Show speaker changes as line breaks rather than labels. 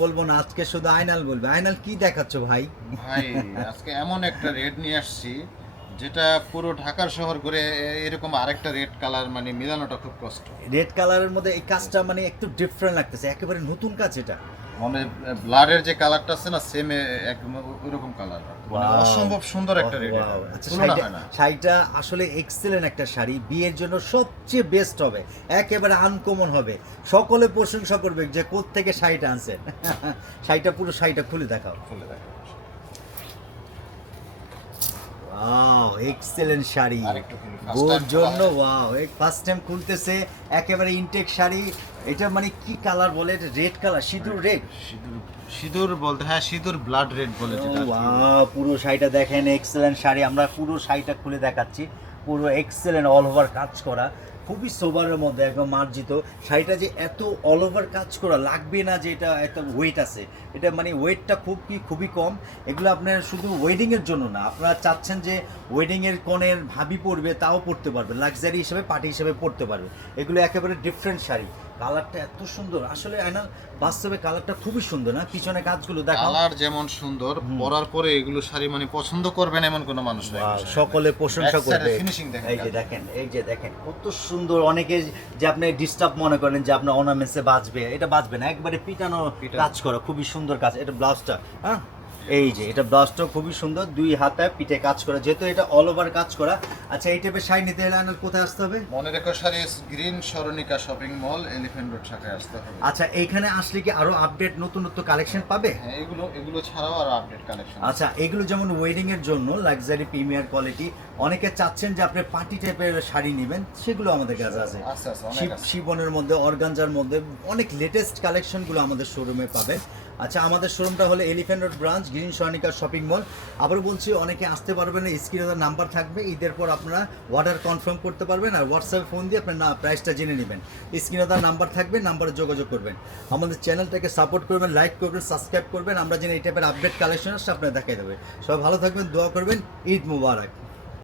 বলব না আজকে শুধু আয়নাল বলবে। আয়নাল কি দেখাচ্ছ ভাই?
ভাই আজকে এমন একটা রেড নিয়ে আসছি যেটা পুরো ঢাকার শহর ঘুরে এরকম আরেকটা রেড কালার মানে মিলানোটা খুব কষ্ট।
রেড কালারের মধ্যে এই কাজটা মানে একটু ডিফারেন্ট লাগতেছে একেবারে নতুন কাজ এটা।
মানে ব্লাডের যে কালারটা আছে না সেম একদম ওইরকম কালার অসম্ভব সুন্দর একটা রেড
আচ্ছা শাড়িটা- আসলে এক্সেলেন্ট একটা শাড়ি। বিয়ের জন্য সবচেয়ে বেস্ট হবে। একেবারে আনকমন হবে। সকলে প্রশংসা করবে যে থেকে শাড়িটা আনছেন। শাড়িটা পুরো শাড়িটা খুলে দেখাও।
খুলে দেখো
ওয়াও এক্সেলেন্ট শাড়ি। গোর জন্য ওয়াও ফার্স্ট টাইম খুলতেছে একেবারে ইনটেক শাড়ি। এটা মানে কি কালার বলে? এটা রেড কালার সিঁদুর রেড
সিঁদুর সিঁদুর বলতে হ্যাঁ সিঁদুর ব্লাড রেড বলে যেটা কি।
ওয়াও পুরো শাড়িটা দেখেন এক্সেলেন্ট শাড়ি। আমরা পুরো শাড়িটা খুলে দেখাচ্ছি। পুরো এক্সেলেন্ট অল ওভার কাজ করা। খুবই সোবারের মধ্যে, একদম মার্জিত। শাড়িটা যে এত অল ওভার কাজ করা, লাগবে না যে এটা এত ওয়েট আছে। এটা মানে ওয়েটটা খুব কি, খুবই কম। এগুলো আপনার শুধু ওয়েডিংয়ের জন্য না। আপনারা চাচ্ছেন যে ওয়েডিংয়ের কনের ভাবি পড়বে তাও পড়তে পারবে। লাক্সারি হিসেবে পার্টি হিসেবে পড়তে পারবে। এগুলো একেবারে ডিফারেন্ট শাড়ি। কালারটা এত সুন্দর। আসলে আয়নাল বাস্তবে কালারটা খুবই সুন্দর না? পিছনে কাজগুলো দেখা
কালার যেমন সুন্দর পরার পরে এগুলো শাড়ি মানে পছন্দ করবেন এমন কোনো মানুষ নাই
সকলে প্রশংসা করবে। এই যে দেখেন এই যে দেখেন কত সুন্দর। অনেকে যে আপনি ডিস্টার্ব মনে করেন যে আপনার অর্নামেন্টসে বাজবে এটা বাজবে না। একবারে পিটানো। কাজ করা খুবই সুন্দর কাজ। এটা ব্লাউজটা হ্যাঁ? এই যে এটা ব্লাউজটাও খুবই সুন্দর দুই হাতে পিঠে কাজ করা যেহেতু এটা অল ওভার কাজ করা। আচ্ছা এই টাইপের শাড়ি নিতে হলে আনার কোথায় আসতে হবে?
মনে রেখো sari Green Saranika shopping mall Elephant Road শাখায় আসতে হবে।
আচ্ছা এইখানে আসলে কি আরও আপডেট নতুনত্ব কালেকশন পাবে?
হ্যাঁ এগুলো এগুলো ছাড়াও আর আপডেট কালেকশন
আচ্ছা এগুলো যেমন ওয়েডিং এর জন্য লাক্সারি প্রিমিয়ার কোয়ালিটি অনেকে চাচ্ছেন যে আপনি পার্টি টাইপের শাড়ি নেবেন সেগুলো আমাদের কাছে আছে।
আচ্ছা আচ্ছা আছে।
শিবনের মধ্যে অর্গানজার মধ্যে অনেক লেটেস্ট কালেকশনগুলো আমাদের শোরুমে পাবেন। আচ্ছা আমাদের শোরুমটা হলো Elephant Road branch Green Saranika shopping mall আবার বলছি, অনেকে আসতে পারবেন স্ক্রিনে নাম্বার থাকবে। ঈদের পর আপনারা অর্ডার কনফার্ম করতে পারবেন আর হোয়াটসঅ্যাপে ফোন দিয়ে আপনার না প্রাইসটা জেনে নেবেন। স্ক্রিনে তার নাম্বার থাকবে নাম্বারে যোগাযোগ করবেন। আমাদের চ্যানেলটাকে সাপোর্ট করবেন লাইক করবেন সাবস্ক্রাইব করবেন। আমরা যেন এই টাইপের আপডেট কালেকশন আসছে আপনারা দেখাই দেবে। সবাই ভালো থাকবেন, দোয়া করবেন, ঈদ মুবারক।